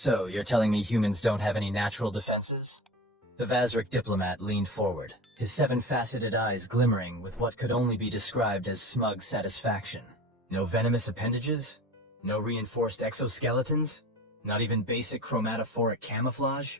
So, you're telling me humans don't have any natural defenses? The Vazric diplomat leaned forward, his seven-faceted eyes glimmering with what could only be described as smug satisfaction. No venomous appendages? No reinforced exoskeletons? Not even basic chromatophoric camouflage?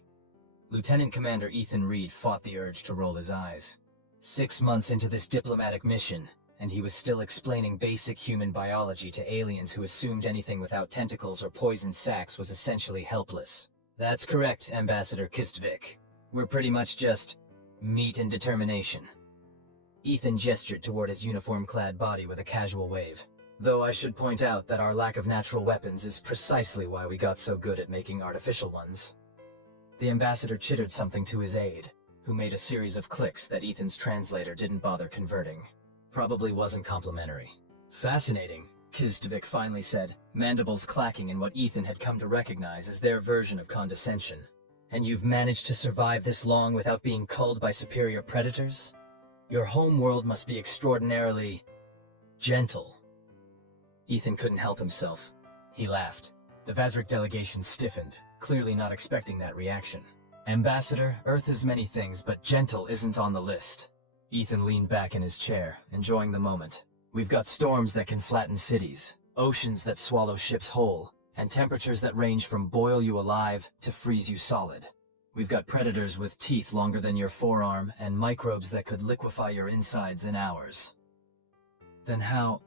Lieutenant Commander Ethan Reed fought the urge to roll his eyes. 6 months into this diplomatic mission, and he was still explaining basic human biology to aliens who assumed anything without tentacles or poison sacs was essentially helpless. That's correct, Ambassador Kistvik. We're pretty much just meat and determination. Ethan gestured toward his uniform-clad body with a casual wave. Though I should point out that our lack of natural weapons is precisely why we got so good at making artificial ones. The ambassador chittered something to his aide, who made a series of clicks that Ethan's translator didn't bother converting. Probably wasn't complimentary. Fascinating, Kistvik finally said, mandibles clacking in what Ethan had come to recognize as their version of condescension. And you've managed to survive this long without being culled by superior predators? Your home world must be extraordinarily gentle. Ethan couldn't help himself. He laughed. The Vazric delegation stiffened, clearly not expecting that reaction. Ambassador, Earth is many things, but gentle isn't on the list. Ethan leaned back in his chair, enjoying the moment. We've got storms that can flatten cities, oceans that swallow ships whole, and temperatures that range from boil you alive to freeze you solid. We've got predators with teeth longer than your forearm and microbes that could liquefy your insides in hours. Then how?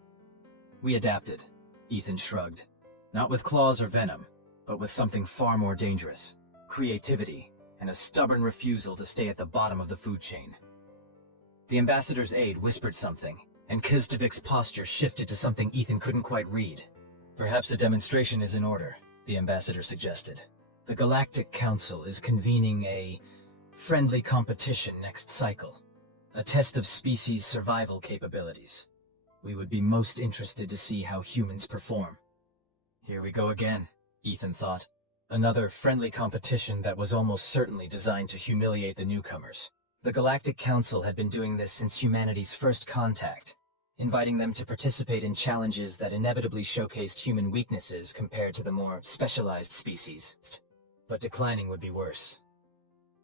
We adapted, Ethan shrugged. Not with claws or venom, but with something far more dangerous. Creativity, and a stubborn refusal to stay at the bottom of the food chain. The ambassador's aide whispered something, and Kizdovik's posture shifted to something Ethan couldn't quite read. Perhaps a demonstration is in order, the ambassador suggested. The Galactic Council is convening a friendly competition next cycle. A test of species survival capabilities. We would be most interested to see how humans perform. Here we go again, Ethan thought. Another friendly competition that was almost certainly designed to humiliate the newcomers. The Galactic Council had been doing this since humanity's first contact, inviting them to participate in challenges that inevitably showcased human weaknesses compared to the more specialized species. But declining would be worse.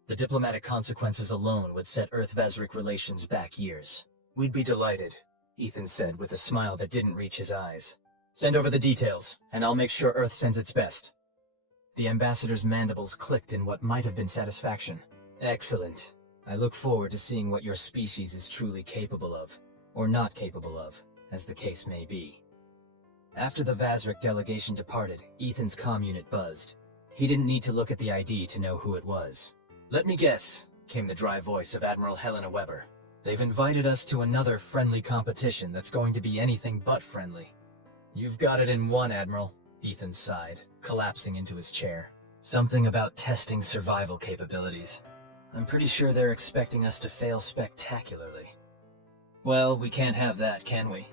The diplomatic consequences alone would set Earth-Vazric relations back years. We'd be delighted, Ethan said with a smile that didn't reach his eyes. Send over the details, and I'll make sure Earth sends its best. The ambassador's mandibles clicked in what might have been satisfaction. Excellent. I look forward to seeing what your species is truly capable of, or not capable of, as the case may be. After the Vazric delegation departed, Ethan's comm unit buzzed. He didn't need to look at the ID to know who it was. Let me guess, came the dry voice of Admiral Helena Weber. They've invited us to another friendly competition that's going to be anything but friendly. You've got it in one, Admiral, Ethan sighed, collapsing into his chair. Something about testing survival capabilities. I'm pretty sure they're expecting us to fail spectacularly. Well, we can't have that, can we?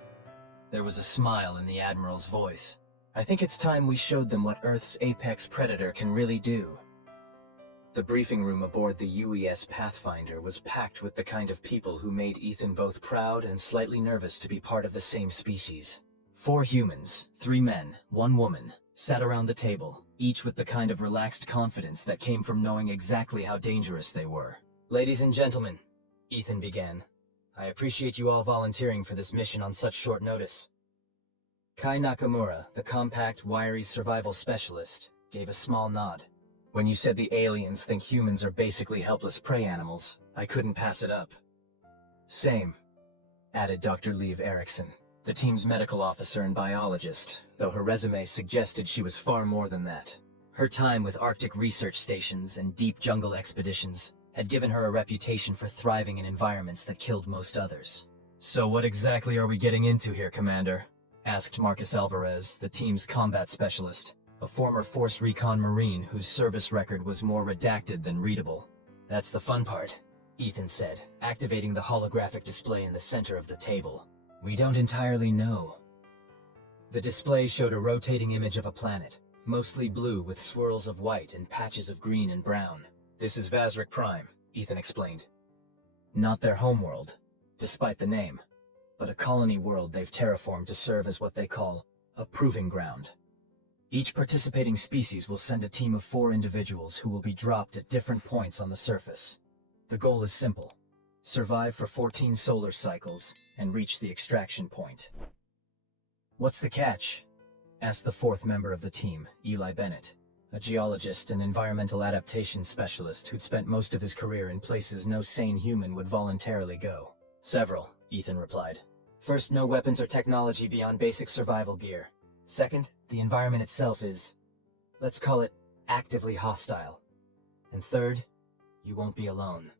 There was a smile in the Admiral's voice. I think it's time we showed them what Earth's apex predator can really do. The briefing room aboard the UES Pathfinder was packed with the kind of people who made Ethan both proud and slightly nervous to be part of the same species. 4 humans, 3 men, 1 woman, sat around the table, each with the kind of relaxed confidence that came from knowing exactly how dangerous they were. Ladies and gentlemen, Ethan began, I appreciate you all volunteering for this mission on such short notice. Kai Nakamura, the compact, wiry survival specialist, gave a small nod. When you said the aliens think humans are basically helpless prey animals, I couldn't pass it up. Same, added Dr. Liv Erickson, the team's medical officer and biologist, though her resume suggested she was far more than that. Her time with Arctic research stations and deep jungle expeditions had given her a reputation for thriving in environments that killed most others. So what exactly are we getting into here, Commander? Asked Marcus Alvarez, the team's combat specialist, a former Force Recon Marine whose service record was more redacted than readable. That's the fun part, Ethan said, activating the holographic display in the center of the table. We don't entirely know. The display showed a rotating image of a planet, mostly blue with swirls of white and patches of green and brown. This is Vazric Prime, Ethan explained. Not their homeworld, despite the name, but a colony world they've terraformed to serve as what they call a proving ground. Each participating species will send a team of 4 individuals who will be dropped at different points on the surface. The goal is simple: survive for 14 solar cycles and reach the extraction point. "What's the catch?" asked the 4th member of the team, Eli Bennett, a geologist and environmental adaptation specialist who'd spent most of his career in places no sane human would voluntarily go. "Several," Ethan replied. "First, no weapons or technology beyond basic survival gear. Second, the environment itself is, let's call it, actively hostile. And third, you won't be alone."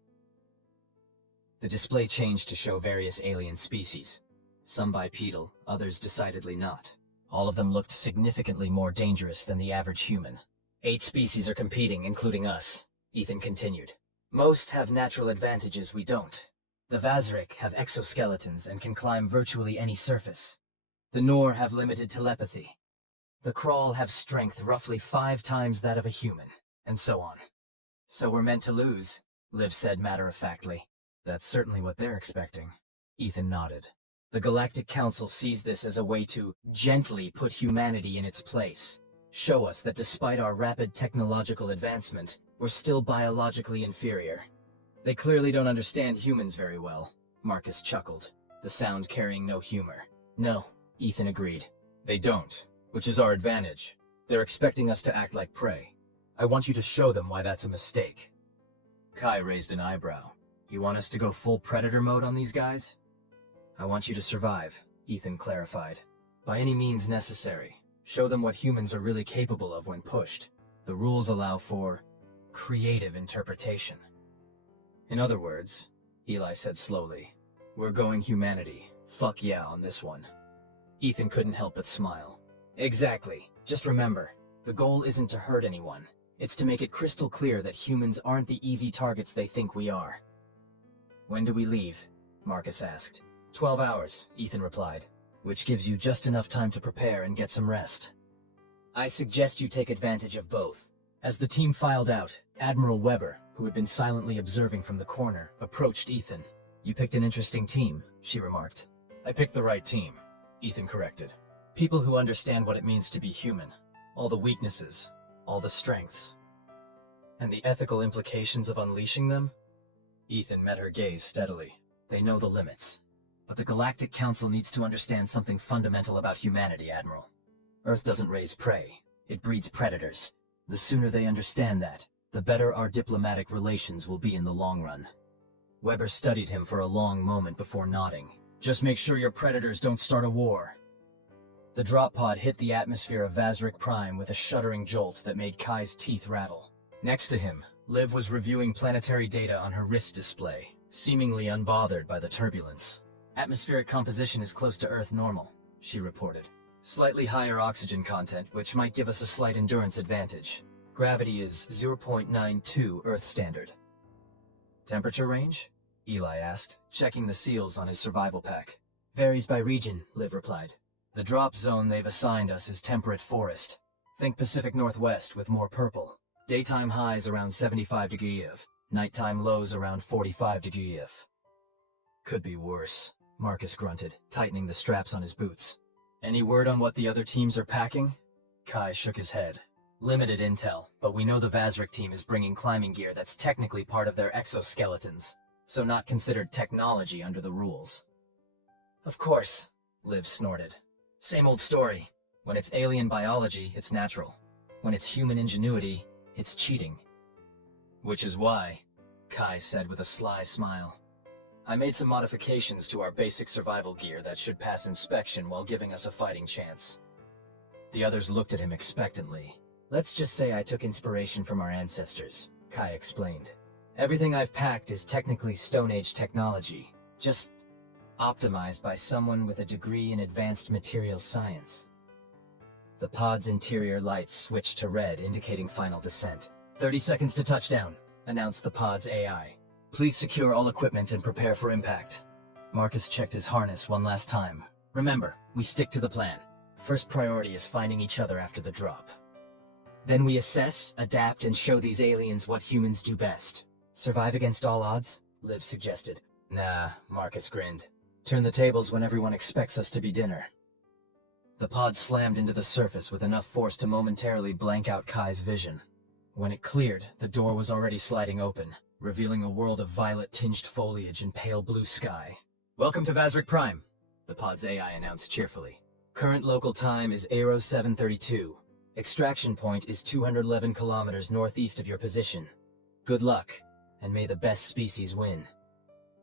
The display changed to show various alien species. Some bipedal, others decidedly not. All of them looked significantly more dangerous than the average human. 8 species are competing, including us, Ethan continued. Most have natural advantages we don't. The Vazrik have exoskeletons and can climb virtually any surface. The Nor have limited telepathy. The Krawl have strength roughly 5 times that of a human, and so on. "So we're meant to lose," Liv said matter-of-factly. "That's certainly what they're expecting." Ethan nodded. "The Galactic Council sees this as a way to gently put humanity in its place. Show us that despite our rapid technological advancement, we're still biologically inferior." "They clearly don't understand humans very well," Marcus chuckled, the sound carrying no humor. "No," Ethan agreed. "They don't, which is our advantage. They're expecting us to act like prey. I want you to show them why that's a mistake." Kai raised an eyebrow. "You want us to go full predator mode on these guys?" "I want you to survive," Ethan clarified. "By any means necessary. Show them what humans are really capable of when pushed. The rules allow for creative interpretation." "In other words," Eli said slowly, "we're going humanity. Fuck yeah on this one." Ethan couldn't help but smile. "Exactly. Just remember, the goal isn't to hurt anyone. It's to make it crystal clear that humans aren't the easy targets they think we are." "When do we leave?" Marcus asked. 12 hours, Ethan replied, "which gives you just enough time to prepare and get some rest." "I suggest you take advantage of both." As the team filed out, Admiral Weber, who had been silently observing from the corner, approached Ethan. "You picked an interesting team," she remarked. "I picked the right team," Ethan corrected. "People who understand what it means to be human. All the weaknesses, all the strengths. And the ethical implications of unleashing them?" Ethan met her gaze steadily. "They know the limits. But the Galactic Council needs to understand something fundamental about humanity, Admiral. Earth doesn't raise prey. It breeds predators. The sooner they understand that, the better our diplomatic relations will be in the long run." Weber studied him for a long moment before nodding. "Just make sure your predators don't start a war." The drop pod hit the atmosphere of Vazrik Prime with a shuddering jolt that made Kai's teeth rattle. Next to him, Liv was reviewing planetary data on her wrist display, seemingly unbothered by the turbulence. "Atmospheric composition is close to Earth normal," she reported. "Slightly higher oxygen content, which might give us a slight endurance advantage. Gravity is 0.92 Earth standard." "Temperature range?" Eli asked, checking the seals on his survival pack. "Varies by region," Liv replied. "The drop zone they've assigned us is temperate forest. Think Pacific Northwest with more purple. Daytime highs around 75 degrees F, nighttime lows around 45 degrees F." "Could be worse," Marcus grunted, tightening the straps on his boots. "Any word on what the other teams are packing?" Kai shook his head. "Limited intel, but we know the Vazrik team is bringing climbing gear that's technically part of their exoskeletons, so not considered technology under the rules." "Of course," Liv snorted. "Same old story. When it's alien biology, it's natural. When it's human ingenuity, it's cheating." "Which is why," Kai said with a sly smile, "I made some modifications to our basic survival gear that should pass inspection while giving us a fighting chance." The others looked at him expectantly. "Let's just say I took inspiration from our ancestors," Kai explained. "Everything I've packed is technically Stone Age technology, just optimized by someone with a degree in advanced materials science." The pod's interior lights switched to red, indicating final descent. 30 seconds to touchdown," announced the pod's AI. "Please secure all equipment and prepare for impact." Marcus checked his harness one last time. "Remember, we stick to the plan. First priority is finding each other after the drop. Then we assess, adapt, and show these aliens what humans do best. Survive against all odds?" Liv suggested. "Nah," Marcus grinned. "Turn the tables when everyone expects us to be dinner." The pod slammed into the surface with enough force to momentarily blank out Kai's vision. When it cleared, the door was already sliding open, revealing a world of violet-tinged foliage and pale blue sky. "Welcome to Vazric Prime," the pod's AI announced cheerfully. "Current local time is Aero 732. Extraction point is 211 kilometers northeast of your position. Good luck, and may the best species win."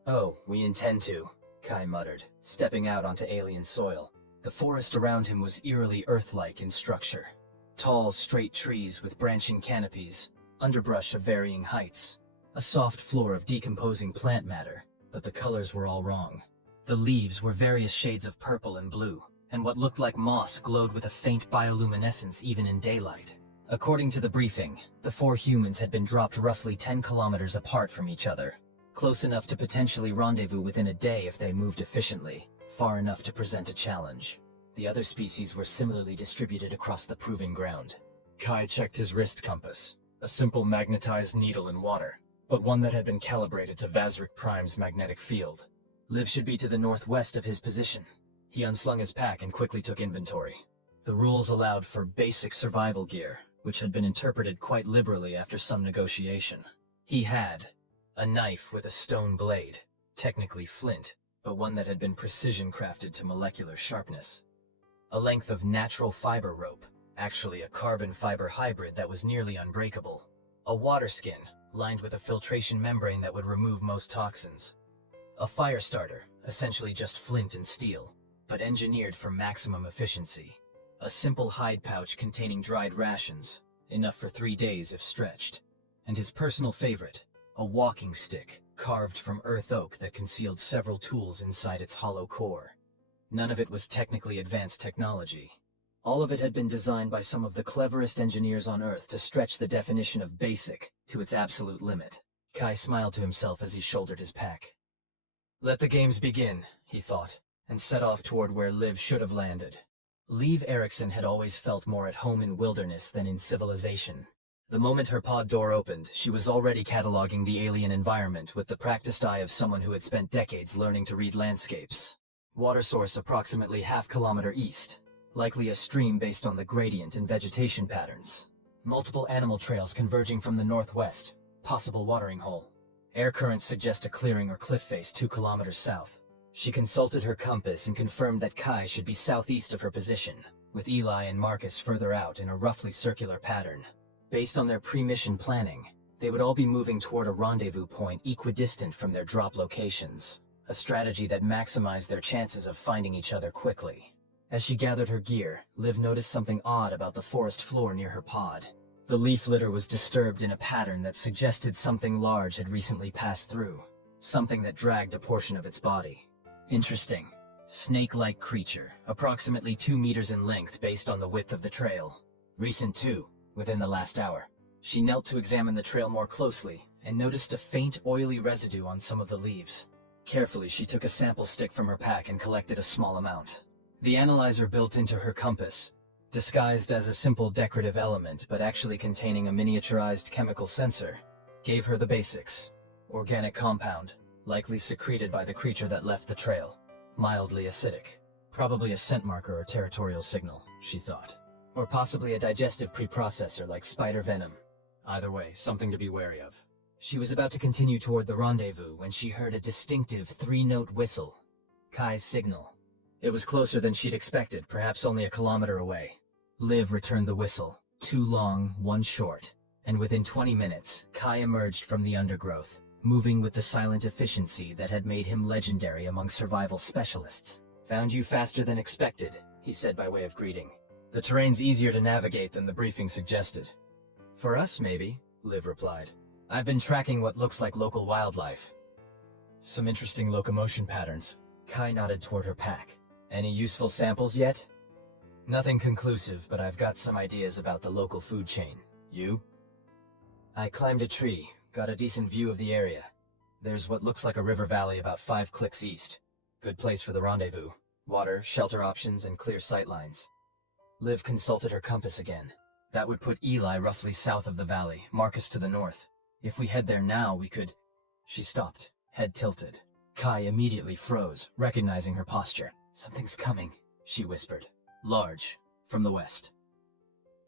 "Oh, we intend to," Kai muttered, stepping out onto alien soil. The forest around him was eerily Earth-like in structure. Tall, straight trees with branching canopies, underbrush of varying heights, a soft floor of decomposing plant matter, but the colors were all wrong. The leaves were various shades of purple and blue, and what looked like moss glowed with a faint bioluminescence even in daylight. According to the briefing, the 4 humans had been dropped roughly 10 kilometers apart from each other, close enough to potentially rendezvous within a day if they moved efficiently, far enough to present a challenge. The other species were similarly distributed across the proving ground. Kai checked his wrist compass, a simple magnetized needle in water, but one that had been calibrated to Vazric Prime's magnetic field. Liv should be to the northwest of his position. He unslung his pack and quickly took inventory. The rules allowed for basic survival gear, which had been interpreted quite liberally after some negotiation. He had a knife with a stone blade, technically flint, but one that had been precision crafted to molecular sharpness. A length of natural fiber rope, actually a carbon fiber hybrid that was nearly unbreakable. A water skin, lined with a filtration membrane that would remove most toxins. A fire starter, essentially just flint and steel, but engineered for maximum efficiency. A simple hide pouch containing dried rations, enough for 3 days if stretched. And his personal favorite, a walking stick, carved from earth oak that concealed several tools inside its hollow core. None of it was technically advanced technology. All of it had been designed by some of the cleverest engineers on Earth to stretch the definition of basic to its absolute limit. Kai smiled to himself as he shouldered his pack. "Let the games begin," he thought, and set off toward where Liv should have landed. Liv Erikson had always felt more at home in wilderness than in civilization. The moment her pod door opened, she was already cataloging the alien environment with the practiced eye of someone who had spent decades learning to read landscapes. Water source approximately half-kilometer east, likely a stream based on the gradient and vegetation patterns. Multiple animal trails converging from the northwest, possible watering hole. Air currents suggest a clearing or cliff face 2 kilometers south. She consulted her compass and confirmed that Kai should be southeast of her position, with Eli and Marcus further out in a roughly circular pattern. Based on their pre-mission planning, they would all be moving toward a rendezvous point equidistant from their drop locations, a strategy that maximized their chances of finding each other quickly. As she gathered her gear, Liv noticed something odd about the forest floor near her pod. The leaf litter was disturbed in a pattern that suggested something large had recently passed through, something that dragged a portion of its body. Interesting. Snake-like creature, approximately 2 meters in length based on the width of the trail. Recent too, within the last hour. She knelt to examine the trail more closely and noticed a faint oily residue on some of the leaves. Carefully, she took a sample stick from her pack and collected a small amount. The analyzer built into her compass, disguised as a simple decorative element but actually containing a miniaturized chemical sensor, gave her the basics. Organic compound, likely secreted by the creature that left the trail. Mildly acidic. Probably a scent marker or territorial signal, she thought. Or possibly a digestive preprocessor like spider venom. Either way, something to be wary of. She was about to continue toward the rendezvous when she heard a distinctive 3-note whistle. Kai's signal. It was closer than she'd expected, perhaps only a kilometer away. Liv returned the whistle, 2 long, 1 short, and within 20 minutes, Kai emerged from the undergrowth, moving with the silent efficiency that had made him legendary among survival specialists. "Found you faster than expected," he said by way of greeting. "The terrain's easier to navigate than the briefing suggested." "For us, maybe," Liv replied. "I've been tracking what looks like local wildlife. Some interesting locomotion patterns." Kai nodded toward her pack. "Any useful samples yet?" "Nothing conclusive, but I've got some ideas about the local food chain. You?" "I climbed a tree, got a decent view of the area. There's what looks like a river valley about 5 clicks east. Good place for the rendezvous. Water, shelter options, and clear sightlines." Liv consulted her compass again. "That would put Eli roughly south of the valley, Marcus to the north. If we head there now, we could..." She stopped, head tilted. Kai immediately froze, recognizing her posture. "Something's coming," she whispered. large, from the west.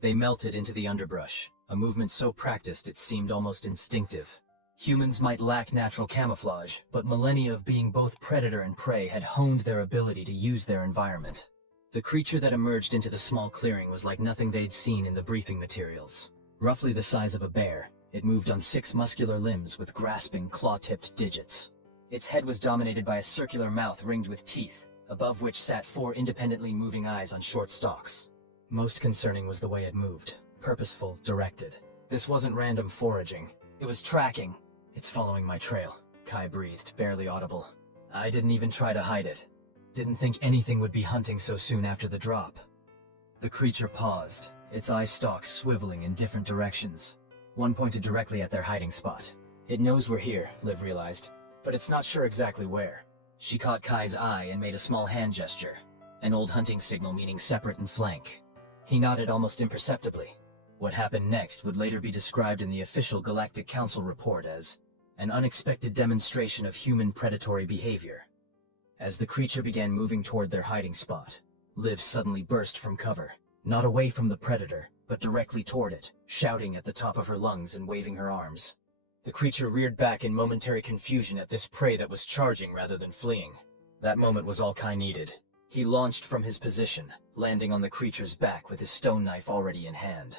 They melted into the underbrush, a movement so practiced it seemed almost instinctive. Humans might lack natural camouflage, but millennia of being both predator and prey had honed their ability to use their environment. The creature that emerged into the small clearing was like nothing they'd seen in the briefing materials. Roughly the size of a bear, it moved on 6 muscular limbs with grasping, claw-tipped digits. Its head was dominated by a circular mouth ringed with teeth, above which sat 4 independently moving eyes on short stalks. Most concerning was the way it moved. Purposeful, directed. This wasn't random foraging. It was tracking. It's following my trail, Kai breathed, barely audible. I didn't even try to hide it. Didn't think anything would be hunting so soon after the drop. The creature paused, its eye stalks swiveling in different directions. One pointed directly at their hiding spot. It knows we're here, Liv realized, but it's not sure exactly where. She caught Kai's eye and made a small hand gesture, an old hunting signal meaning separate and flank. He nodded almost imperceptibly. What happened next would later be described in the official Galactic Council report as an unexpected demonstration of human predatory behavior. As the creature began moving toward their hiding spot, Liv suddenly burst from cover, not away from the predator, but directly toward it, shouting at the top of her lungs and waving her arms. The creature reared back in momentary confusion at this prey that was charging rather than fleeing. That moment was all Kai needed. He launched from his position, landing on the creature's back with his stone knife already in hand.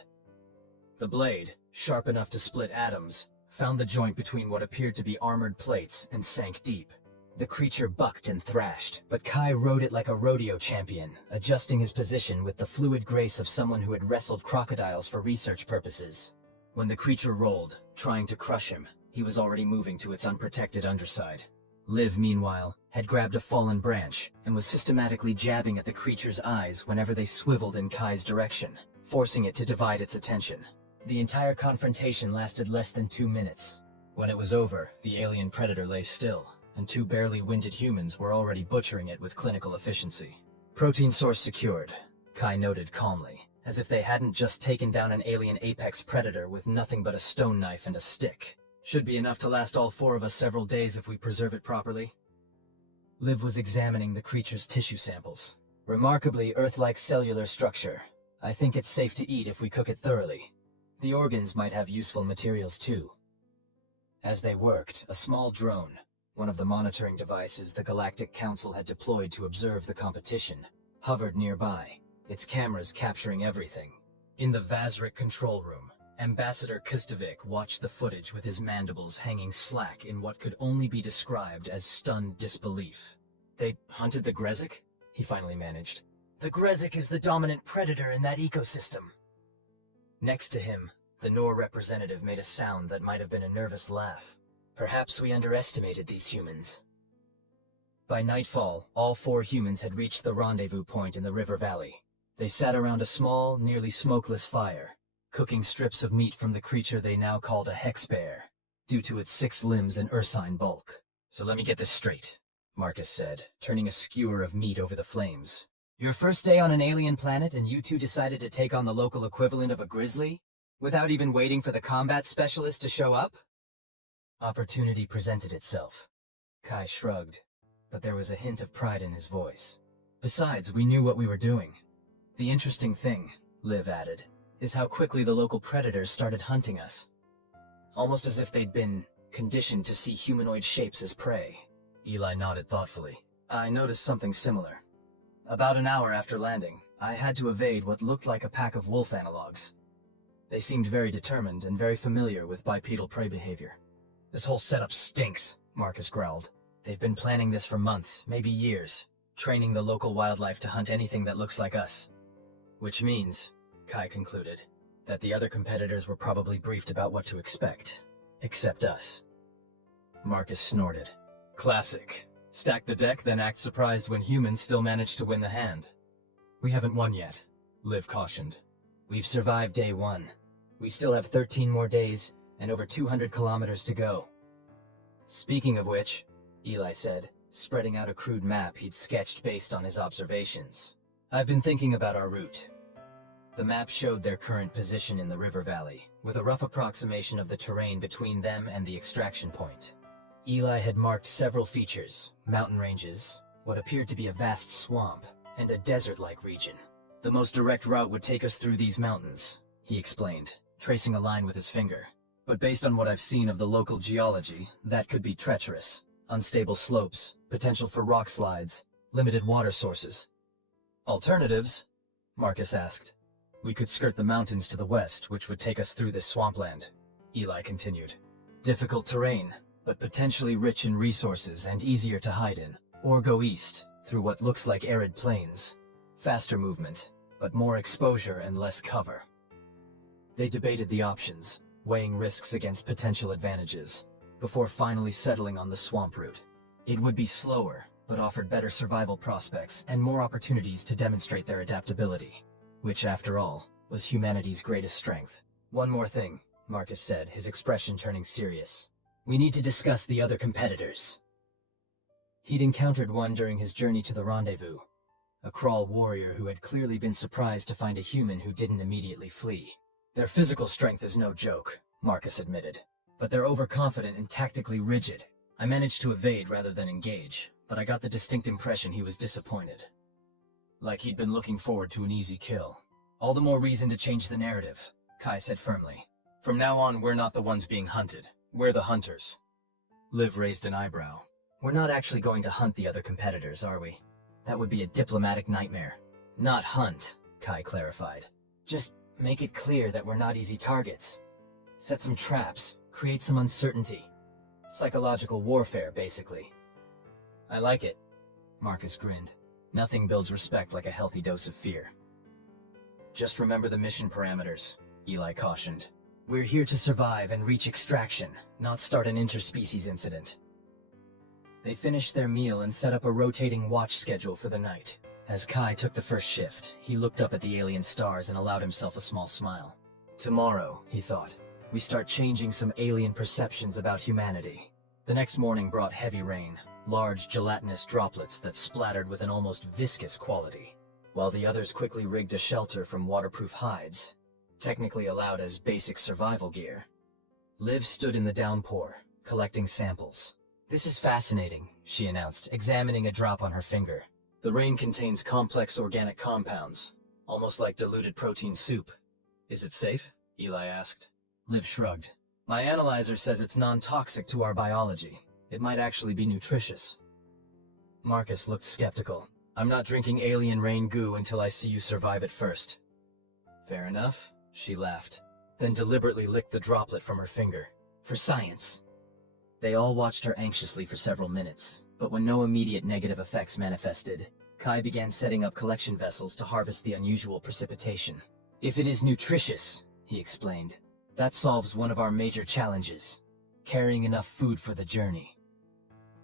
The blade, sharp enough to split atoms, found the joint between what appeared to be armored plates and sank deep. The creature bucked and thrashed, but Kai rode it like a rodeo champion, adjusting his position with the fluid grace of someone who had wrestled crocodiles for research purposes. When the creature rolled, trying to crush him, he was already moving to its unprotected underside. Liv, meanwhile, had grabbed a fallen branch and was systematically jabbing at the creature's eyes whenever they swiveled in Kai's direction, forcing it to divide its attention. The entire confrontation lasted less than 2 minutes. When it was over, the alien predator lay still, and 2 barely winded humans were already butchering it with clinical efficiency. Protein source secured, Kai noted calmly, as if they hadn't just taken down an alien apex predator with nothing but a stone knife and a stick. Should be enough to last all 4 of us several days if we preserve it properly. Liv was examining the creature's tissue samples. Remarkably Earth-like cellular structure. I think it's safe to eat if we cook it thoroughly. The organs might have useful materials too. As they worked, a small drone, one of the monitoring devices the Galactic Council had deployed to observe the competition, hovered nearby, its cameras capturing everything. In the Vazrik control room, Ambassador Kustovic watched the footage with his mandibles hanging slack in what could only be described as stunned disbelief. They hunted the Grezik? He finally managed. The Grezik is the dominant predator in that ecosystem. Next to him, the Nor representative made a sound that might have been a nervous laugh. Perhaps we underestimated these humans. By nightfall, all 4 humans had reached the rendezvous point in the river valley. They sat around a small, nearly smokeless fire, cooking strips of meat from the creature they now called a hex bear, due to its 6 limbs and ursine bulk. So let me get this straight, Marcus said, turning a skewer of meat over the flames. Your first day on an alien planet and you 2 decided to take on the local equivalent of a grizzly? Without even waiting for the combat specialist to show up? Opportunity presented itself. Kai shrugged, but there was a hint of pride in his voice. Besides, we knew what we were doing. The interesting thing, Liv added, is how quickly the local predators started hunting us. Almost as if they'd been conditioned to see humanoid shapes as prey. Eli nodded thoughtfully. I noticed something similar. About an hour after landing, I had to evade what looked like a pack of wolf analogs. They seemed very determined and very familiar with bipedal prey behavior. This whole setup stinks, Marcus growled. They've been planning this for months, maybe years, training the local wildlife to hunt anything that looks like us. Which means, Kai concluded, that the other competitors were probably briefed about what to expect, except us. Marcus snorted. Classic. Stack the deck, then act surprised when humans still manage to win the hand. We haven't won yet, Liv cautioned. We've survived day 1. We still have 13 more days and over 200 kilometers to go. Speaking of which, Eli said, spreading out a crude map he'd sketched based on his observations. I've been thinking about our route. The map showed their current position in the river valley, with a rough approximation of the terrain between them and the extraction point. Eli had marked several features, mountain ranges, what appeared to be a vast swamp, and a desert-like region. The most direct route would take us through these mountains, he explained, tracing a line with his finger. But based on what I've seen of the local geology, that could be treacherous. Unstable slopes, potential for rock slides, limited water sources. Alternatives? Marcus asked. We could skirt the mountains to the west, which would take us through this swampland, Eli continued. Difficult terrain, but potentially rich in resources and easier to hide in. Or go east, through what looks like arid plains. Faster movement, but more exposure and less cover. They debated the options, weighing risks against potential advantages, before finally settling on the swamp route. It would be slower, but offered better survival prospects and more opportunities to demonstrate their adaptability, which, after all, was humanity's greatest strength. One more thing, Marcus said, his expression turning serious. We need to discuss the other competitors. He'd encountered one during his journey to the rendezvous, a crawl warrior who had clearly been surprised to find a human who didn't immediately flee. Their physical strength is no joke, Marcus admitted, but they're overconfident and tactically rigid. I managed to evade rather than engage, but I got the distinct impression he was disappointed. Like he'd been looking forward to an easy kill. All the more reason to change the narrative, Kai said firmly. From now on, we're not the ones being hunted. We're the hunters. Liv raised an eyebrow. We're not actually going to hunt the other competitors, are we? That would be a diplomatic nightmare. Not hunt, Kai clarified. Just make it clear that we're not easy targets. Set some traps, create some uncertainty. Psychological warfare, basically. I like it, Marcus grinned. Nothing builds respect like a healthy dose of fear. Just remember the mission parameters, Eli cautioned. We're here to survive and reach extraction, not start an interspecies incident. They finished their meal and set up a rotating watch schedule for the night. As Kai took the first shift, he looked up at the alien stars and allowed himself a small smile. Tomorrow, he thought, we start changing some alien perceptions about humanity. The next morning brought heavy rain, large gelatinous droplets that splattered with an almost viscous quality, while the others quickly rigged a shelter from waterproof hides, technically allowed as basic survival gear. Liv stood in the downpour, collecting samples. This is fascinating, she announced, examining a drop on her finger. The rain contains complex organic compounds, almost like diluted protein soup. Is it safe? Eli asked. Liv shrugged. My analyzer says it's non-toxic to our biology. It might actually be nutritious. Marcus looked skeptical. I'm not drinking alien rain goo until I see you survive it first. Fair enough, she laughed, then deliberately licked the droplet from her finger. For science. They all watched her anxiously for several minutes, but when no immediate negative effects manifested, Kai began setting up collection vessels to harvest the unusual precipitation. If it is nutritious, he explained, that solves one of our major challenges, carrying enough food for the journey.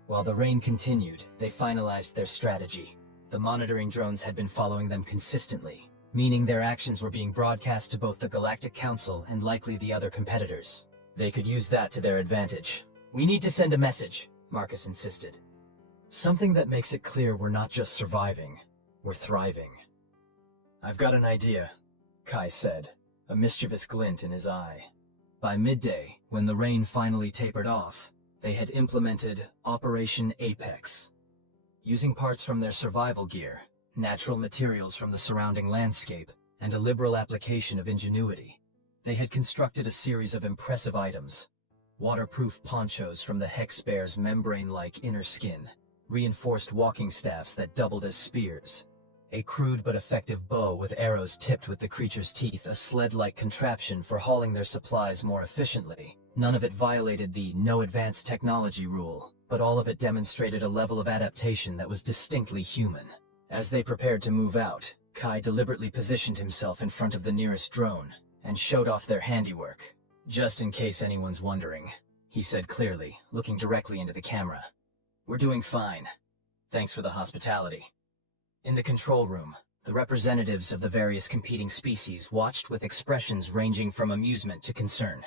While the rain continued, they finalized their strategy. The monitoring drones had been following them consistently, meaning their actions were being broadcast to both the Galactic Council and likely the other competitors. They could use that to their advantage. We need to send a message, Marcus insisted. Something that makes it clear we're not just surviving, we're thriving. I've got an idea, Kai said, a mischievous glint in his eye. By midday, when the rain finally tapered off, they had implemented Operation Apex. Using parts from their survival gear, natural materials from the surrounding landscape, and a liberal application of ingenuity, they had constructed a series of impressive items. Waterproof ponchos from the Hex Bear's membrane-like inner skin, reinforced walking staffs that doubled as spears, a crude but effective bow with arrows tipped with the creature's teeth, a sled-like contraption for hauling their supplies more efficiently. None of it violated the no advanced technology rule, but all of it demonstrated a level of adaptation that was distinctly human. As they prepared to move out, Kai deliberately positioned himself in front of the nearest drone and showed off their handiwork. Just in case anyone's wondering, he said clearly, looking directly into the camera. We're doing fine. Thanks for the hospitality. In the control room, the representatives of the various competing species watched with expressions ranging from amusement to concern.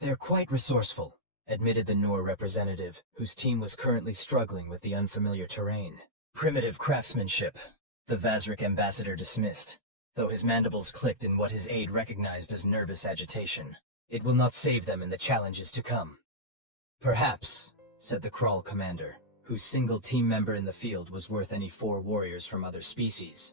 They're quite resourceful, admitted the Noor representative, whose team was currently struggling with the unfamiliar terrain. Primitive craftsmanship, the Vazrik ambassador dismissed, though his mandibles clicked in what his aide recognized as nervous agitation. It will not save them in the challenges to come. Perhaps, said the Crawl commander, whose single team member in the field was worth any 4 warriors from other species.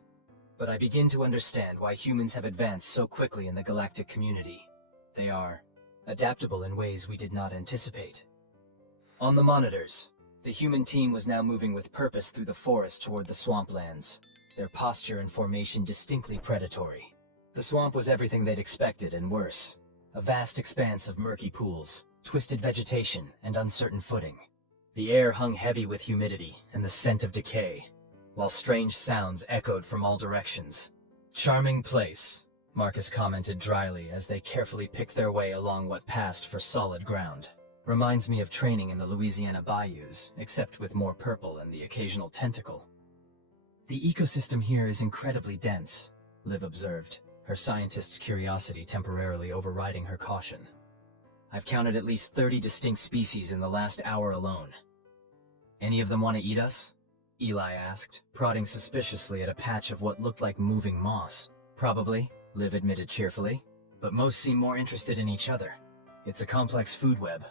but I begin to understand why humans have advanced so quickly in the galactic community. They are adaptable in ways we did not anticipate. On the monitors, the human team was now moving with purpose through the forest toward the swamplands, their posture and formation distinctly predatory. The swamp was everything they'd expected and worse. A vast expanse of murky pools, twisted vegetation, and uncertain footing. The air hung heavy with humidity and the scent of decay, while strange sounds echoed from all directions. "Charming place," Marcus commented dryly as they carefully picked their way along what passed for solid ground. "Reminds me of training in the Louisiana bayous, except with more purple and the occasional tentacle." "The ecosystem here is incredibly dense," Liv observed, her scientist's curiosity temporarily overriding her caution. "I've counted at least 30 distinct species in the last hour alone." "Any of them want to eat us?" Eli asked, prodding suspiciously at a patch of what looked like moving moss. "Probably," Liv admitted cheerfully, "but most seem more interested in each other. It's a complex food web."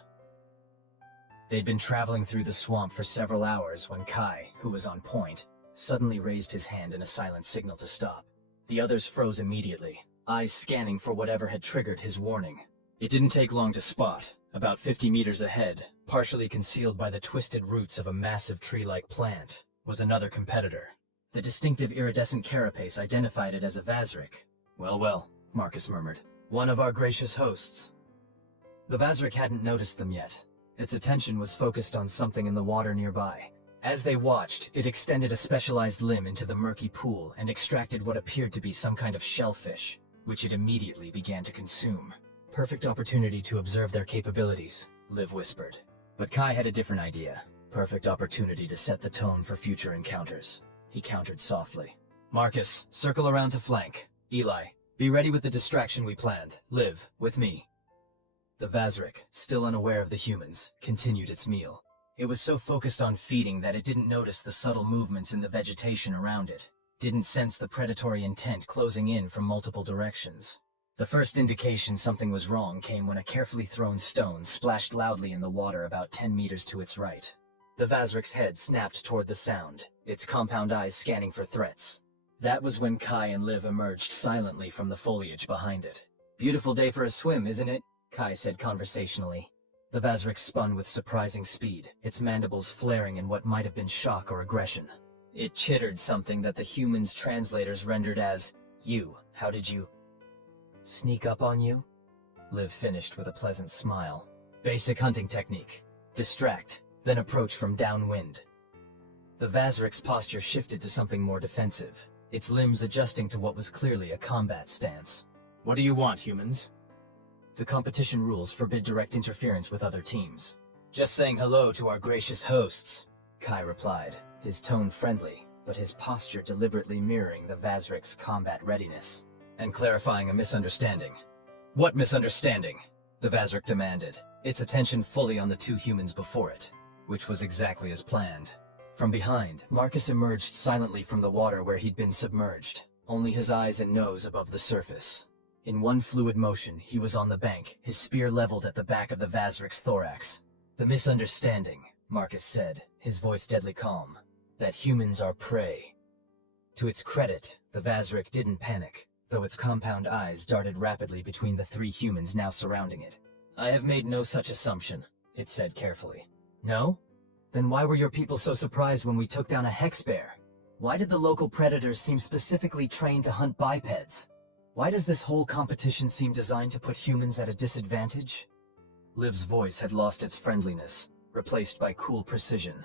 They'd been traveling through the swamp for several hours when Kai, who was on point, suddenly raised his hand in a silent signal to stop. The others froze immediately, eyes scanning for whatever had triggered his warning. It didn't take long to spot. About 50 meters ahead, partially concealed by the twisted roots of a massive tree-like plant, was another competitor. The distinctive iridescent carapace identified it as a Vazrik. "Well, well," Marcus murmured. "One of our gracious hosts." The Vazrik hadn't noticed them yet. Its attention was focused on something in the water nearby. As they watched, it extended a specialized limb into the murky pool and extracted what appeared to be some kind of shellfish, which it immediately began to consume. "Perfect opportunity to observe their capabilities," Liv whispered. But Kai had a different idea. "Perfect opportunity to set the tone for future encounters," he countered softly. "Marcus, circle around to flank. Eli, be ready with the distraction we planned. Liv, with me." The Vazrik, still unaware of the humans, continued its meal. It was so focused on feeding that it didn't notice the subtle movements in the vegetation around it, didn't sense the predatory intent closing in from multiple directions. The first indication something was wrong came when a carefully thrown stone splashed loudly in the water about 10 meters to its right. The Vazrik's head snapped toward the sound, its compound eyes scanning for threats. That was when Kai and Liv emerged silently from the foliage behind it. "Beautiful day for a swim, isn't it?" Kai said conversationally. The Vazrik spun with surprising speed, its mandibles flaring in what might have been shock or aggression. It chittered something that the humans' translators rendered as, how did you sneak up on you?" Liv finished with a pleasant smile. "Basic hunting technique. Distract, then approach from downwind." The Vazrik's posture shifted to something more defensive, its limbs adjusting to what was clearly a combat stance. "What do you want, humans?" "The competition rules forbid direct interference with other teams. Just saying hello to our gracious hosts," Kai replied, his tone friendly, but his posture deliberately mirroring the Vazrik's combat readiness. "And clarifying a misunderstanding." "What misunderstanding?" the Vazrik demanded, its attention fully on the two humans before it, which was exactly as planned. From behind, Marcus emerged silently from the water where he'd been submerged, only his eyes and nose above the surface. In one fluid motion, he was on the bank, his spear leveled at the back of the Vazrik's thorax. "The misunderstanding," Marcus said, his voice deadly calm, "that humans are prey." To its credit, the Vazrik didn't panic, though its compound eyes darted rapidly between the three humans now surrounding it. "I have made no such assumption," it said carefully. "No? Then why were your people so surprised when we took down a hex bear? Why did the local predators seem specifically trained to hunt bipeds? Why does this whole competition seem designed to put humans at a disadvantage?" Liv's voice had lost its friendliness, replaced by cool precision.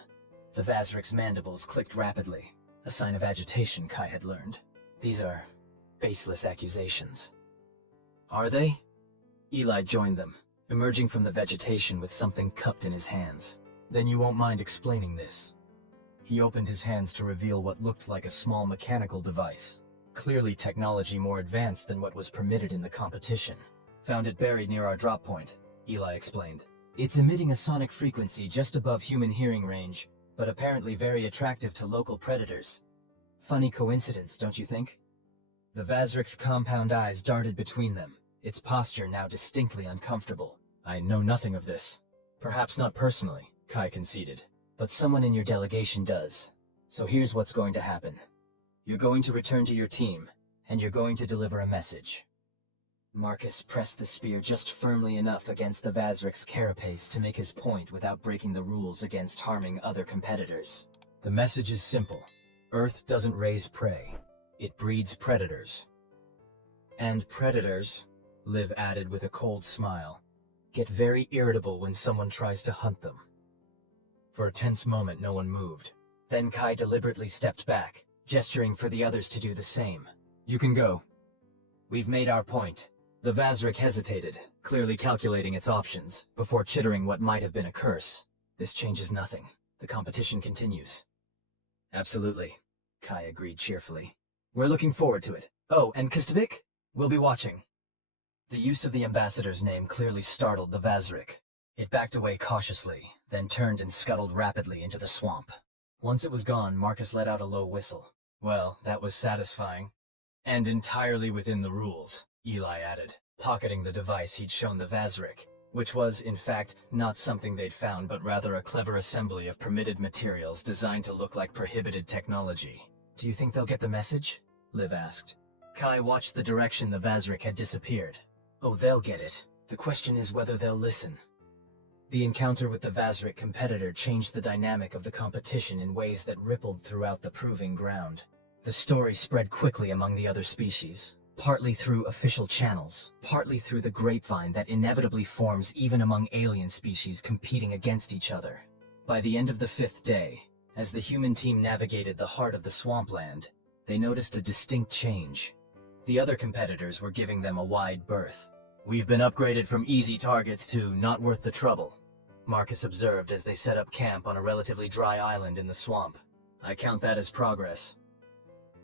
The Vazrik's mandibles clicked rapidly, a sign of agitation Kai had learned. "These are baseless accusations." "Are they?" Eli joined them, emerging from the vegetation with something cupped in his hands. "Then you won't mind explaining this." He opened his hands to reveal what looked like a small mechanical device, clearly technology more advanced than what was permitted in the competition. "Found it buried near our drop point," Eli explained. "It's emitting a sonic frequency just above human hearing range, but apparently very attractive to local predators. Funny coincidence, don't you think?" The Vazrik's compound eyes darted between them, its posture now distinctly uncomfortable. "I know nothing of this." "Perhaps not personally," Kai conceded, "but someone in your delegation does. So here's what's going to happen. You're going to return to your team, and you're going to deliver a message. Marcus pressed the spear just firmly enough against the Vazric's carapace to make his point without breaking the rules against harming other competitors. The message is simple. Earth doesn't raise prey. It breeds predators. And predators, Liv added with a cold smile, get very irritable when someone tries to hunt them. For a tense moment, no one moved. Then Kai deliberately stepped back, gesturing for the others to do the same. You can go. We've made our point. The Vazric hesitated, clearly calculating its options, before chittering what might have been a curse. This changes nothing. The competition continues. Absolutely, Kai agreed cheerfully. We're looking forward to it. Oh, and Kistvik? We'll be watching. The use of the ambassador's name clearly startled the Vazric. It backed away cautiously, then turned and scuttled rapidly into the swamp. Once it was gone, Marcus let out a low whistle. Well, that was satisfying. And entirely within the rules, Eli added, pocketing the device he'd shown the Vazric, which was, in fact, not something they'd found but rather a clever assembly of permitted materials designed to look like prohibited technology. Do you think they'll get the message? Liv asked. Kai watched the direction the Vazric had disappeared. Oh, they'll get it. The question is whether they'll listen. The encounter with the Vazric competitor changed the dynamic of the competition in ways that rippled throughout the proving ground. The story spread quickly among the other species, partly through official channels, partly through the grapevine that inevitably forms even among alien species competing against each other. By the end of the 5th day, as the human team navigated the heart of the swampland, they noticed a distinct change. The other competitors were giving them a wide berth. We've been upgraded from easy targets to not worth the trouble, Marcus observed as they set up camp on a relatively dry island in the swamp. I count that as progress.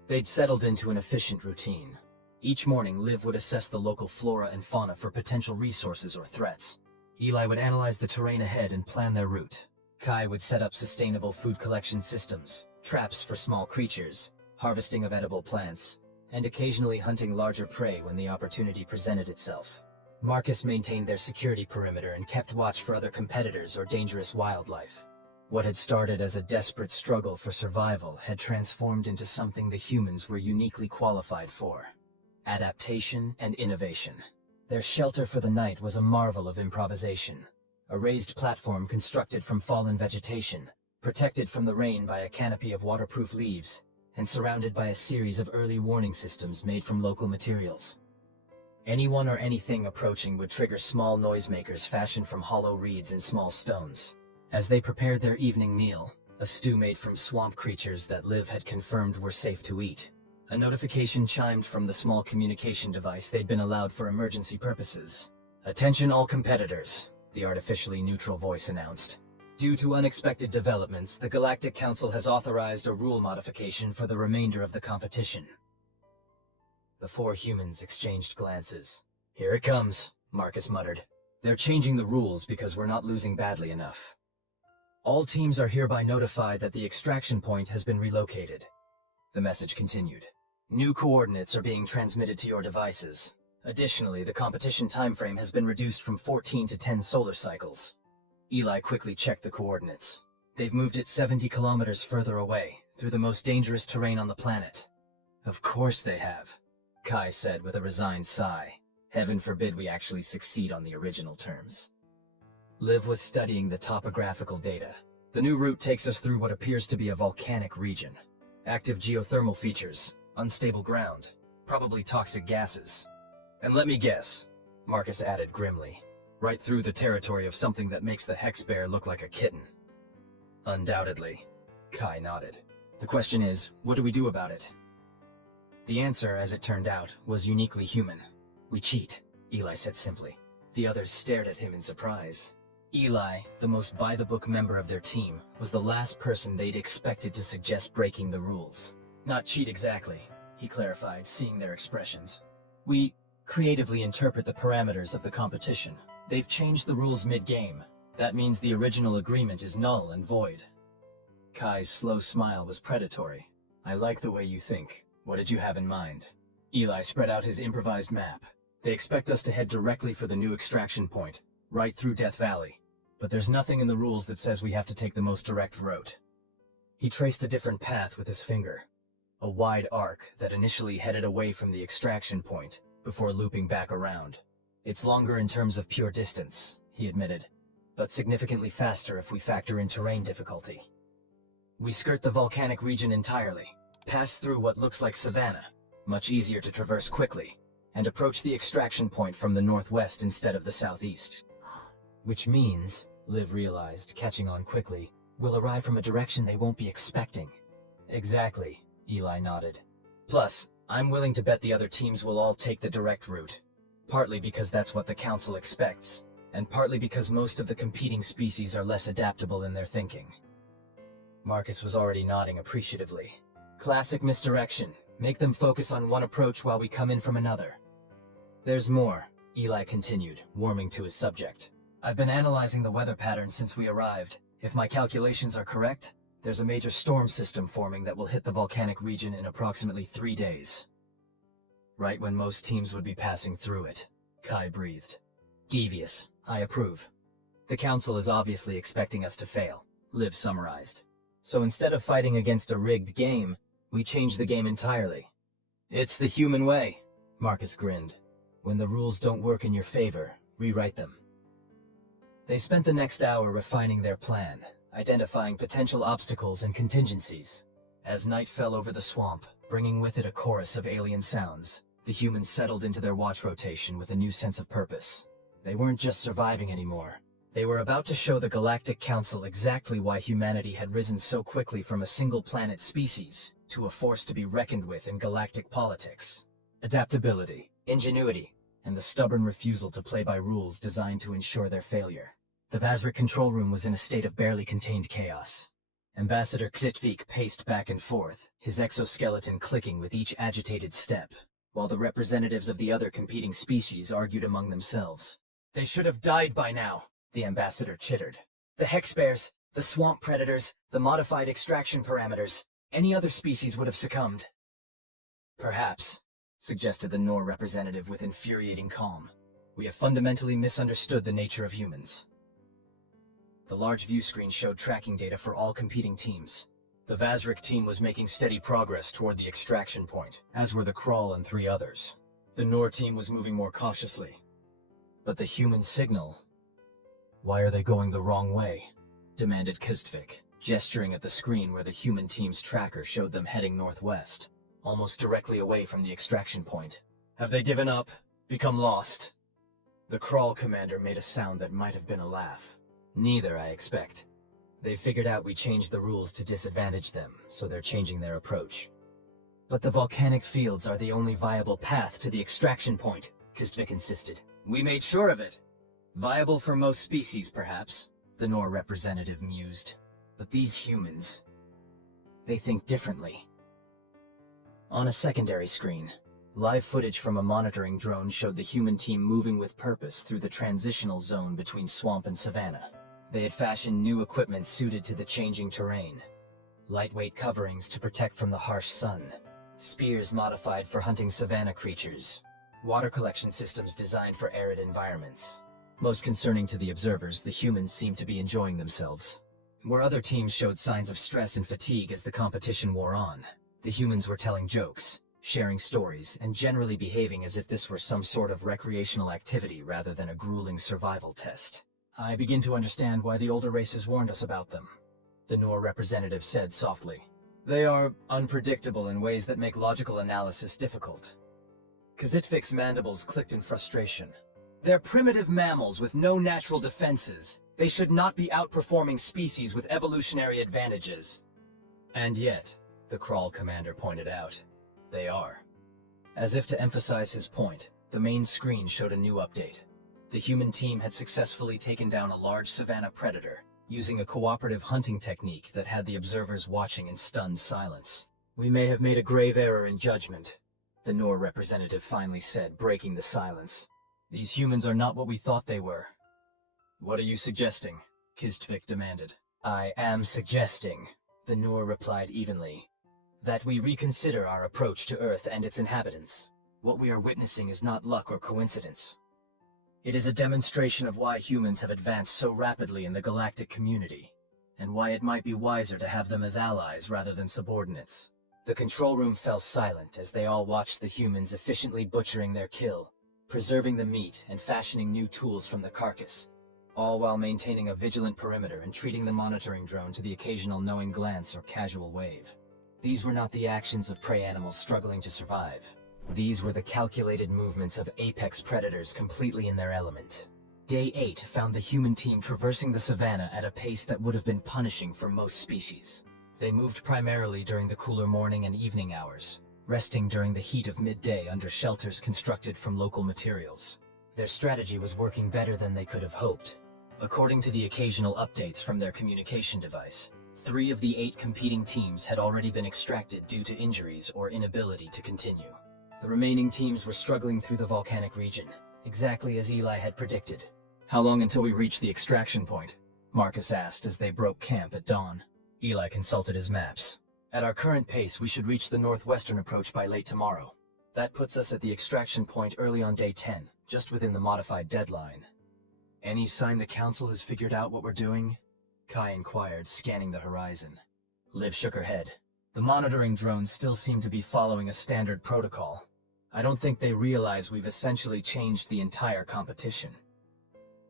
They'd settled into an efficient routine. Each morning, Liv would assess the local flora and fauna for potential resources or threats. Eli would analyze the terrain ahead and plan their route. Kai would set up sustainable food collection systems, traps for small creatures, harvesting of edible plants, and occasionally hunting larger prey when the opportunity presented itself. Marcus maintained their security perimeter and kept watch for other competitors or dangerous wildlife. What had started as a desperate struggle for survival had transformed into something the humans were uniquely qualified for: adaptation and innovation. Their shelter for the night was a marvel of improvisation. A raised platform constructed from fallen vegetation, protected from the rain by a canopy of waterproof leaves, and surrounded by a series of early warning systems made from local materials. Anyone or anything approaching would trigger small noisemakers fashioned from hollow reeds and small stones. As they prepared their evening meal, a stew made from swamp creatures that Liv had confirmed were safe to eat, a notification chimed from the small communication device they'd been allowed for emergency purposes. Attention all competitors, the artificially neutral voice announced. Due to unexpected developments, the Galactic Council has authorized a rule modification for the remainder of the competition. The 4 humans exchanged glances. Here it comes, Marcus muttered. They're changing the rules because we're not losing badly enough. All teams are hereby notified that the extraction point has been relocated. The message continued. New coordinates are being transmitted to your devices. Additionally, the competition timeframe has been reduced from 14 to 10 solar cycles. Eli quickly checked the coordinates. They've moved it 70 kilometers further away, through the most dangerous terrain on the planet. Of course they have, Kai said with a resigned sigh. Heaven forbid we actually succeed on the original terms. Liv was studying the topographical data. The new route takes us through what appears to be a volcanic region. Active geothermal features, unstable ground, probably toxic gases. And let me guess, Marcus added grimly, right through the territory of something that makes the Hex Bear look like a kitten. Undoubtedly, Kai nodded. The question is, what do we do about it? The answer, as it turned out, was uniquely human. We cheat, Eli said simply. The others stared at him in surprise. Eli, the most by-the-book member of their team, was the last person they'd expected to suggest breaking the rules. Not cheat exactly, he clarified, seeing their expressions. We creatively interpret the parameters of the competition. They've changed the rules mid-game. That means the original agreement is null and void. Kai's slow smile was predatory. I like the way you think. What did you have in mind? Eli spread out his improvised map. They expect us to head directly for the new extraction point, right through Death Valley. But there's nothing in the rules that says we have to take the most direct route. He traced a different path with his finger. a wide arc that initially headed away from the extraction point before looping back around. It's longer in terms of pure distance, he admitted, but significantly faster if we factor in terrain difficulty. We skirt the volcanic region entirely, pass through what looks like savanna, much easier to traverse quickly, and approach the extraction point from the northwest instead of the southeast. Which means, Liv realized, catching on quickly, we'll arrive from a direction they won't be expecting. Exactly, Eli nodded. Plus, I'm willing to bet the other teams will all take the direct route. Partly because that's what the Council expects, and partly because most of the competing species are less adaptable in their thinking. Marcus was already nodding appreciatively. Classic misdirection. Make them focus on one approach while we come in from another. There's more, Eli continued, warming to his subject. I've been analyzing the weather patterns since we arrived. If my calculations are correct, there's a major storm system forming that will hit the volcanic region in approximately 3 days. Right when most teams would be passing through it, Kai breathed. Devious. I approve. The Council is obviously expecting us to fail, Liv summarized. So instead of fighting against a rigged game, we change the game entirely. It's the human way, Marcus grinned. When the rules don't work in your favor, rewrite them. They spent the next hour refining their plan, identifying potential obstacles and contingencies. As night fell over the swamp, bringing with it a chorus of alien sounds, the humans settled into their watch rotation with a new sense of purpose. They weren't just surviving anymore. They were about to show the Galactic Council exactly why humanity had risen so quickly from a single planet species to a force to be reckoned with in galactic politics. Adaptability, ingenuity, and the stubborn refusal to play by rules designed to ensure their failure. The Vazric control room was in a state of barely contained chaos. Ambassador Xitvik paced back and forth, his exoskeleton clicking with each agitated step, while the representatives of the other competing species argued among themselves. They should have died by now, the ambassador chittered. The Hexbears, the swamp predators, the modified extraction parameters, any other species would have succumbed. Perhaps, suggested the Nor representative with infuriating calm. We have fundamentally misunderstood the nature of humans. The large view screen showed tracking data for all competing teams. The Vazric team was making steady progress toward the extraction point, as were the Crawl and 3 others. The Nor team was moving more cautiously. But the human signal... Why are they going the wrong way? Demanded Xitvik, gesturing at the screen where the human team's tracker showed them heading northwest, almost directly away from the extraction point. Have they given up? Become lost? The Crawl commander made a sound that might have been a laugh. Neither, I expect. They figured out we changed the rules to disadvantage them, so they're changing their approach. But the volcanic fields are the only viable path to the extraction point, Xitvik insisted. We made sure of it. Viable for most species, perhaps, the Nor representative mused. But these humans... they think differently. On a secondary screen, live footage from a monitoring drone showed the human team moving with purpose through the transitional zone between swamp and savanna. They had fashioned new equipment suited to the changing terrain. Lightweight coverings to protect from the harsh sun. Spears modified for hunting savanna creatures. Water collection systems designed for arid environments. Most concerning to the observers, the humans seemed to be enjoying themselves. Where other teams showed signs of stress and fatigue as the competition wore on, the humans were telling jokes, sharing stories, and generally behaving as if this were some sort of recreational activity rather than a grueling survival test. I begin to understand why the older races warned us about them, the Nor representative said softly. They are unpredictable in ways that make logical analysis difficult. Ksitvik's mandibles clicked in frustration. They're primitive mammals with no natural defenses. They should not be outperforming species with evolutionary advantages. And yet, the Crawl commander pointed out, they are. As if to emphasize his point, the main screen showed a new update. The human team had successfully taken down a large savanna predator, using a cooperative hunting technique that had the observers watching in stunned silence. We may have made a grave error in judgment, the Nor representative finally said, breaking the silence. These humans are not what we thought they were. What are you suggesting? Xitvik demanded. I am suggesting, the Nor replied evenly, that we reconsider our approach to Earth and its inhabitants. What we are witnessing is not luck or coincidence. It is a demonstration of why humans have advanced so rapidly in the galactic community, and why it might be wiser to have them as allies rather than subordinates. The control room fell silent as they all watched the humans efficiently butchering their kill, preserving the meat and fashioning new tools from the carcass, all while maintaining a vigilant perimeter and treating the monitoring drone to the occasional knowing glance or casual wave. These were not the actions of prey animals struggling to survive. These were the calculated movements of apex predators completely in their element. Day 8 found the human team traversing the savannah at a pace that would have been punishing for most species. They moved primarily during the cooler morning and evening hours, resting during the heat of midday under shelters constructed from local materials. Their strategy was working better than they could have hoped. According to the occasional updates from their communication device, 3 of the 8 competing teams had already been extracted due to injuries or inability to continue. The remaining teams were struggling through the volcanic region, exactly as Eli had predicted. "How long until we reach the extraction point?" Marcus asked as they broke camp at dawn. Eli consulted his maps. "At our current pace, we should reach the northwestern approach by late tomorrow. That puts us at the extraction point early on day 10, just within the modified deadline." "Any sign the Council has figured out what we're doing?" Kai inquired, scanning the horizon. Liv shook her head. "The monitoring drones still seem to be following a standard protocol. I don't think they realize we've essentially changed the entire competition."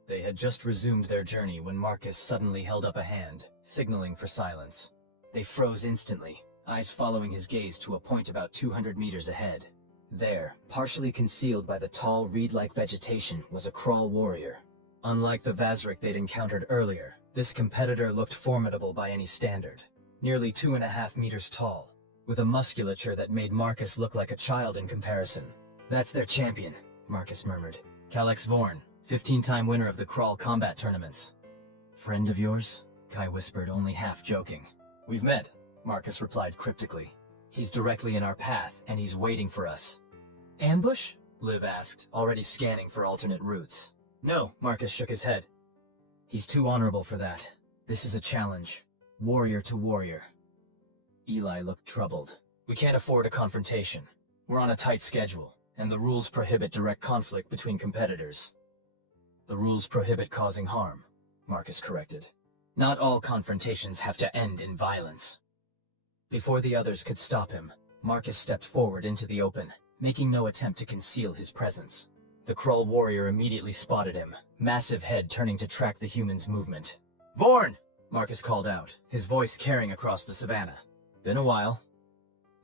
They had just resumed their journey when Marcus suddenly held up a hand, signaling for silence. They froze instantly, eyes following his gaze to a point about 200 meters ahead. There, partially concealed by the tall reed-like vegetation, was a crawl warrior. Unlike the Vazrik they'd encountered earlier, this competitor looked formidable by any standard. Nearly 2.5 meters tall, with a musculature that made Marcus look like a child in comparison. "That's their champion," Marcus murmured. "Kalex Vorn, 15-time winner of the crawl combat tournaments." "Friend of yours?" Kai whispered, only half joking. "We've met," Marcus replied cryptically. "He's directly in our path, and he's waiting for us." "Ambush?" Liv asked, already scanning for alternate routes. "No," Marcus shook his head. "He's too honorable for that. This is a challenge. Warrior to warrior." Eli looked troubled. "We can't afford a confrontation. We're on a tight schedule, and the rules prohibit direct conflict between competitors." "The rules prohibit causing harm," Marcus corrected. "Not all confrontations have to end in violence." Before the others could stop him, Marcus stepped forward into the open, making no attempt to conceal his presence. The Krull warrior immediately spotted him, massive head turning to track the human's movement. "Vorn!" Marcus called out, his voice carrying across the savannah. "Been a while."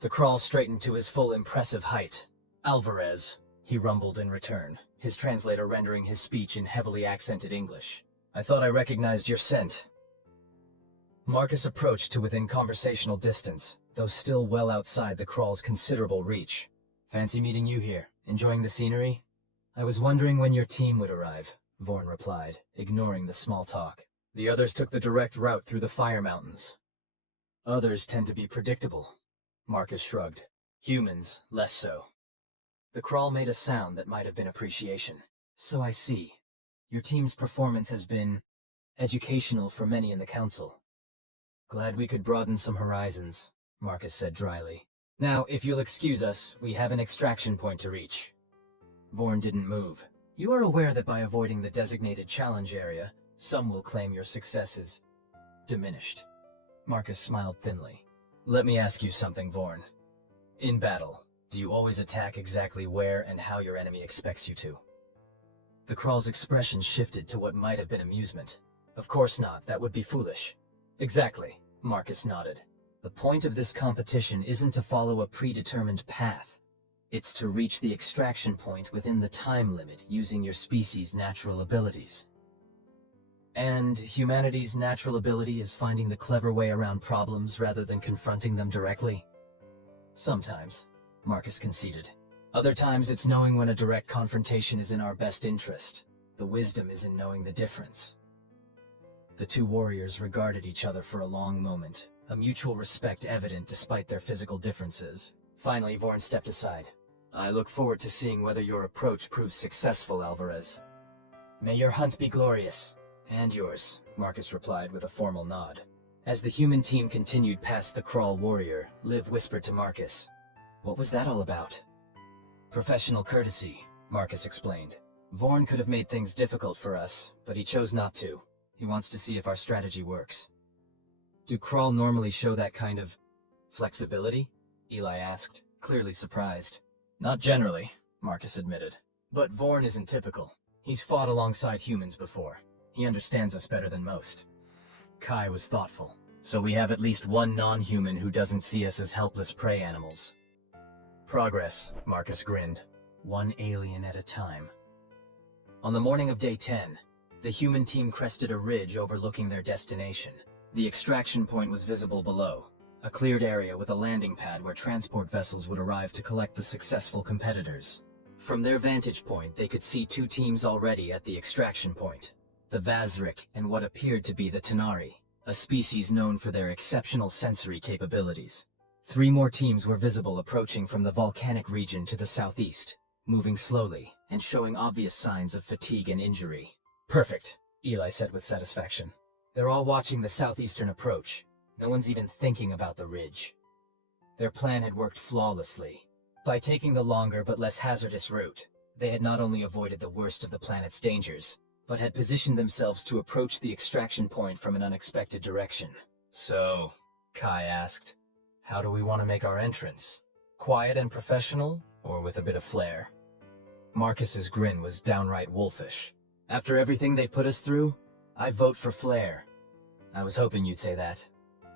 The Krull straightened to his full impressive height. "Alvarez," he rumbled in return, his translator rendering his speech in heavily accented English. "I thought I recognized your scent." Marcus approached to within conversational distance, though still well outside the Krull's considerable reach. "Fancy meeting you here. Enjoying the scenery?" "I was wondering when your team would arrive," Vorn replied, ignoring the small talk. "The others took the direct route through the Fire Mountains." "Others tend to be predictable," Marcus shrugged. "Humans, less so." The Krull made a sound that might have been appreciation. "So I see. Your team's performance has been educational for many in the Council." "Glad we could broaden some horizons," Marcus said dryly. "Now, if you'll excuse us, we have an extraction point to reach." Vorn didn't move. "You are aware that by avoiding the designated challenge area, some will claim your success is diminished." Marcus smiled thinly. "Let me ask you something, Vorn. In battle, do you always attack exactly where and how your enemy expects you to?" The Krull's expression shifted to what might have been amusement. "Of course not, that would be foolish." "Exactly," Marcus nodded. "The point of this competition isn't to follow a predetermined path. It's to reach the extraction point within the time limit using your species' natural abilities." "And humanity's natural ability is finding the clever way around problems rather than confronting them directly?" "Sometimes," Marcus conceded. "Other times it's knowing when a direct confrontation is in our best interest. The wisdom is in knowing the difference." The two warriors regarded each other for a long moment, a mutual respect evident despite their physical differences. Finally, Vorn stepped aside. "I look forward to seeing whether your approach proves successful, Alvarez." "May your hunt be glorious." "And yours," Marcus replied with a formal nod. As the human team continued past the Krull warrior, Liv whispered to Marcus, "What was that all about?" "Professional courtesy," Marcus explained. "Vorn could have made things difficult for us, but he chose not to. He wants to see if our strategy works." "Do Krull normally show that kind of flexibility?" Eli asked, clearly surprised. Not generally, Marcus admitted. But Vorn isn't typical. He's fought alongside humans before. He understands us better than most. Kai was thoughtful. So we have at least one non-human who doesn't see us as helpless prey animals. Progress, Marcus grinned. One alien at a time. On the morning of day 10, the human team crested a ridge overlooking their destination. The extraction point was visible below, a cleared area with a landing pad where transport vessels would arrive to collect the successful competitors. From their vantage point, they could see two teams already at the extraction point. The Vazrik and what appeared to be the Tanari, a species known for their exceptional sensory capabilities. 3 more teams were visible approaching from the volcanic region to the southeast, moving slowly and showing obvious signs of fatigue and injury. Perfect, Eli said with satisfaction. They're all watching the southeastern approach. No one's even thinking about the ridge. Their plan had worked flawlessly. By taking the longer but less hazardous route, they had not only avoided the worst of the planet's dangers, but had positioned themselves to approach the extraction point from an unexpected direction. So, Kai asked, how do we want to make our entrance? Quiet and professional, or with a bit of flair? Marcus's grin was downright wolfish. After everything they put us through, I vote for flair. I was hoping you'd say that,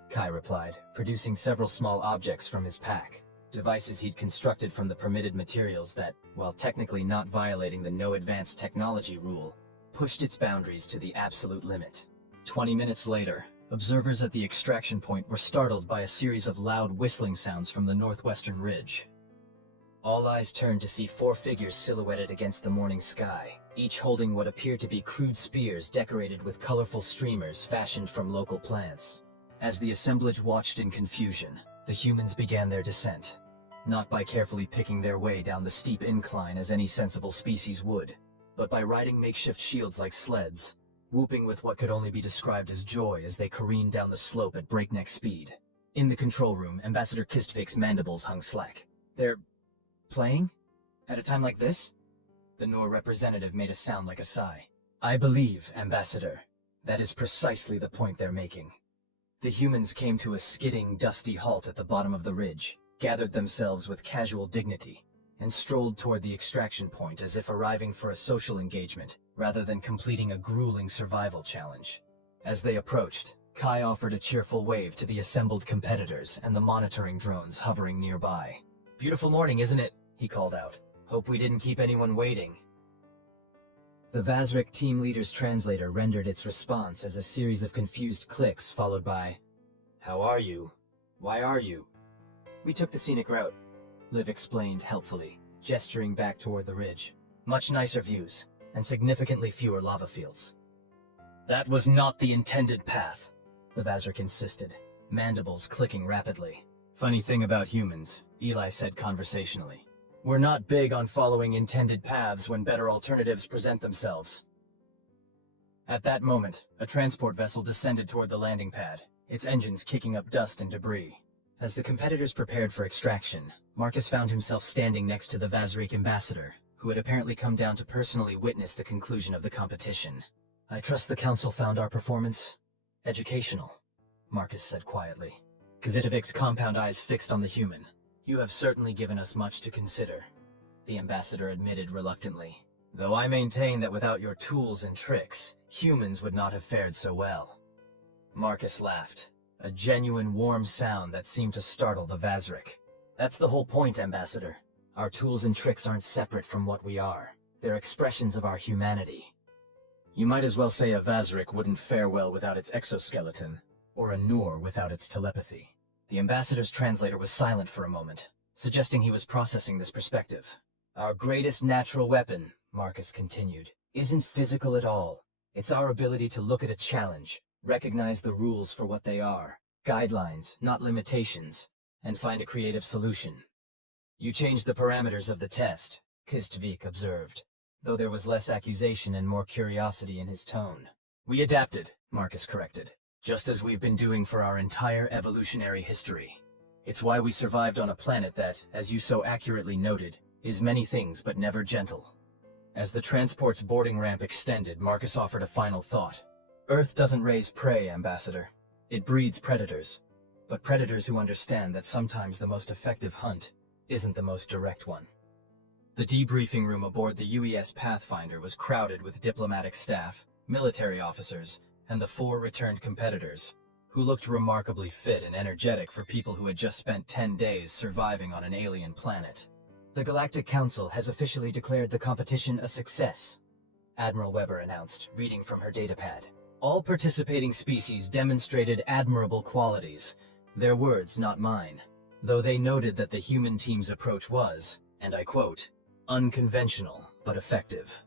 Kai replied, producing several small objects from his pack, devices he'd constructed from the permitted materials that, while technically not violating the no advanced technology rule, pushed its boundaries to the absolute limit. 20 minutes later, observers at the extraction point were startled by a series of loud whistling sounds from the northwestern ridge. All eyes turned to see 4 figures silhouetted against the morning sky, each holding what appeared to be crude spears decorated with colorful streamers fashioned from local plants. As the assemblage watched in confusion, the humans began their descent, not by carefully picking their way down the steep incline as any sensible species would, but by riding makeshift shields like sleds, whooping with what could only be described as joy as they careened down the slope at breakneck speed. In the control room, Ambassador Kistvik's mandibles hung slack. They're playing? At a time like this? The Noor representative made a sound like a sigh. I believe, Ambassador, that is precisely the point they're making. The humans came to a skidding, dusty halt at the bottom of the ridge, gathered themselves with casual dignity, and strolled toward the extraction point as if arriving for a social engagement, rather than completing a grueling survival challenge. As they approached, Kai offered a cheerful wave to the assembled competitors and the monitoring drones hovering nearby. Beautiful morning, isn't it? He called out. Hope we didn't keep anyone waiting. The Vazrik team leader's translator rendered its response as a series of confused clicks followed by, How are you? Why are you? We took the scenic route, Liv explained helpfully, gesturing back toward the ridge. Much nicer views, and significantly fewer lava fields. That was not the intended path, the Vazrik insisted, mandibles clicking rapidly. Funny thing about humans, Eli said conversationally. We're not big on following intended paths when better alternatives present themselves. At that moment, a transport vessel descended toward the landing pad, its engines kicking up dust and debris. As the competitors prepared for extraction, Marcus found himself standing next to the Vazrik ambassador, who had apparently come down to personally witness the conclusion of the competition. I trust the council found our performance educational, Marcus said quietly. Kazitovik's compound eyes fixed on the human. You have certainly given us much to consider, the ambassador admitted reluctantly. Though I maintain that without your tools and tricks, humans would not have fared so well. Marcus laughed, a genuine warm sound that seemed to startle the Vazrik. That's the whole point, Ambassador. Our tools and tricks aren't separate from what we are. They're expressions of our humanity. You might as well say a Vazrik wouldn't fare well without its exoskeleton, or a Noor without its telepathy. The ambassador's translator was silent for a moment, suggesting he was processing this perspective. Our greatest natural weapon, Marcus continued, isn't physical at all. It's our ability to look at a challenge, recognize the rules for what they are, guidelines, not limitations, and find a creative solution. You changed the parameters of the test, Kistvik observed, though there was less accusation and more curiosity in his tone. We adapted, Marcus corrected. Just as we've been doing for our entire evolutionary history. It's why we survived on a planet that, as you so accurately noted, is many things but never gentle. As the transport's boarding ramp extended, Marcus offered a final thought. Earth doesn't raise prey, Ambassador. It breeds predators. but predators who understand that sometimes the most effective hunt isn't the most direct one. The debriefing room aboard the UES Pathfinder was crowded with diplomatic staff, military officers, and the 4 returned competitors, who looked remarkably fit and energetic for people who had just spent 10 days surviving on an alien planet. The Galactic Council has officially declared the competition a success, Admiral Weber announced, reading from her datapad. All participating species demonstrated admirable qualities, their words, not mine, though they noted that the human team's approach was, and I quote, unconventional but effective.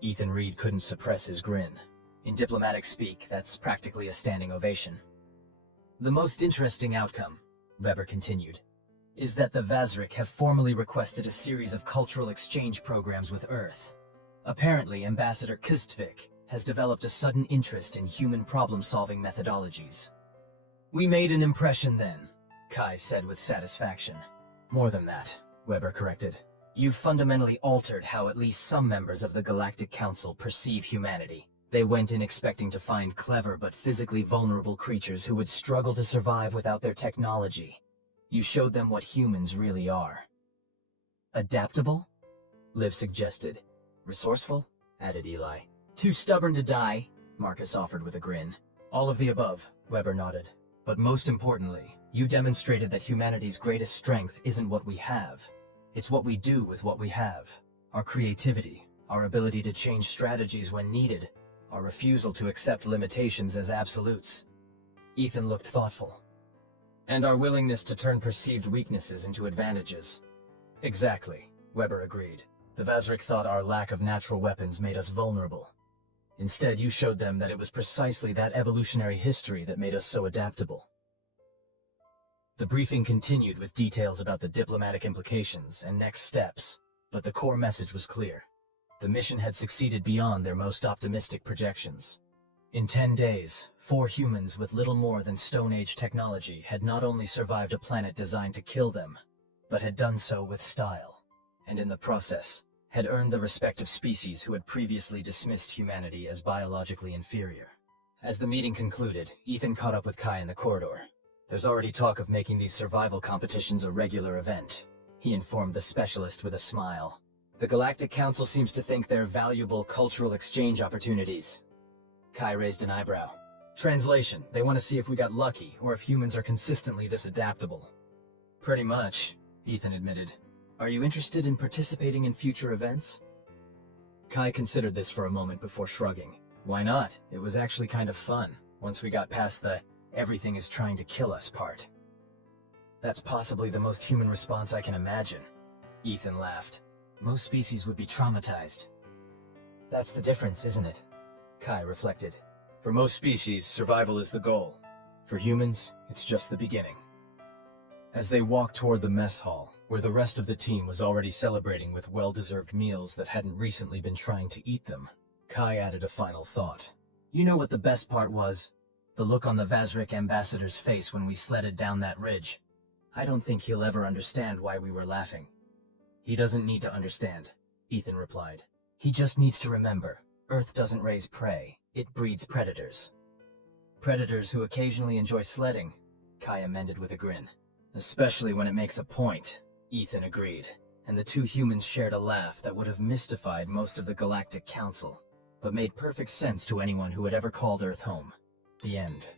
Ethan Reed couldn't suppress his grin. In diplomatic speak, that's practically a standing ovation. The most interesting outcome, Weber continued, is that the Vazrik have formally requested a series of cultural exchange programs with Earth. Apparently, Ambassador Kistvik has developed a sudden interest in human problem-solving methodologies. We made an impression then, Kai said with satisfaction. More than that, Weber corrected. You've fundamentally altered how at least some members of the Galactic Council perceive humanity. They went in expecting to find clever but physically vulnerable creatures who would struggle to survive without their technology. You showed them what humans really are. Adaptable? Liv suggested. Resourceful? Added Eli. Too stubborn to die? Marcus offered with a grin. All of the above, Weber nodded. But most importantly, you demonstrated that humanity's greatest strength isn't what we have. It's what we do with what we have. Our creativity, our ability to change strategies when needed, our refusal to accept limitations as absolutes. Ethan looked thoughtful. And our willingness to turn perceived weaknesses into advantages. Exactly, Weber agreed. The Vazrik thought our lack of natural weapons made us vulnerable. Instead, you showed them that it was precisely that evolutionary history that made us so adaptable. The briefing continued with details about the diplomatic implications and next steps, but the core message was clear. The mission had succeeded beyond their most optimistic projections. In 10 days, 4 humans with little more than Stone Age technology had not only survived a planet designed to kill them, but had done so with style, and in the process, had earned the respect of species who had previously dismissed humanity as biologically inferior. As the meeting concluded, Ethan caught up with Kai in the corridor. There's already talk of making these survival competitions a regular event, he informed the specialist with a smile. The Galactic Council seems to think they're valuable cultural exchange opportunities. Kai raised an eyebrow. Translation, they want to see if we got lucky, or if humans are consistently this adaptable. Pretty much, Ethan admitted. Are you interested in participating in future events? Kai considered this for a moment before shrugging. Why not? It was actually kind of fun, once we got past the everything is trying to kill us part. That's possibly the most human response I can imagine. Ethan laughed. Most species would be traumatized. That's the difference, isn't it? Kai reflected. For most species, survival is the goal. For humans, it's just the beginning. As they walked toward the mess hall, where the rest of the team was already celebrating with well-deserved meals that hadn't recently been trying to eat them, Kai added a final thought. You know what the best part was? The look on the Vazrik ambassador's face when we sledded down that ridge. I don't think he'll ever understand why we were laughing. He doesn't need to understand, Ethan replied. He just needs to remember, Earth doesn't raise prey, it breeds predators. Predators who occasionally enjoy sledding, Kai amended with a grin. Especially when it makes a point, Ethan agreed, and the 2 humans shared a laugh that would have mystified most of the Galactic Council, but made perfect sense to anyone who had ever called Earth home. The end.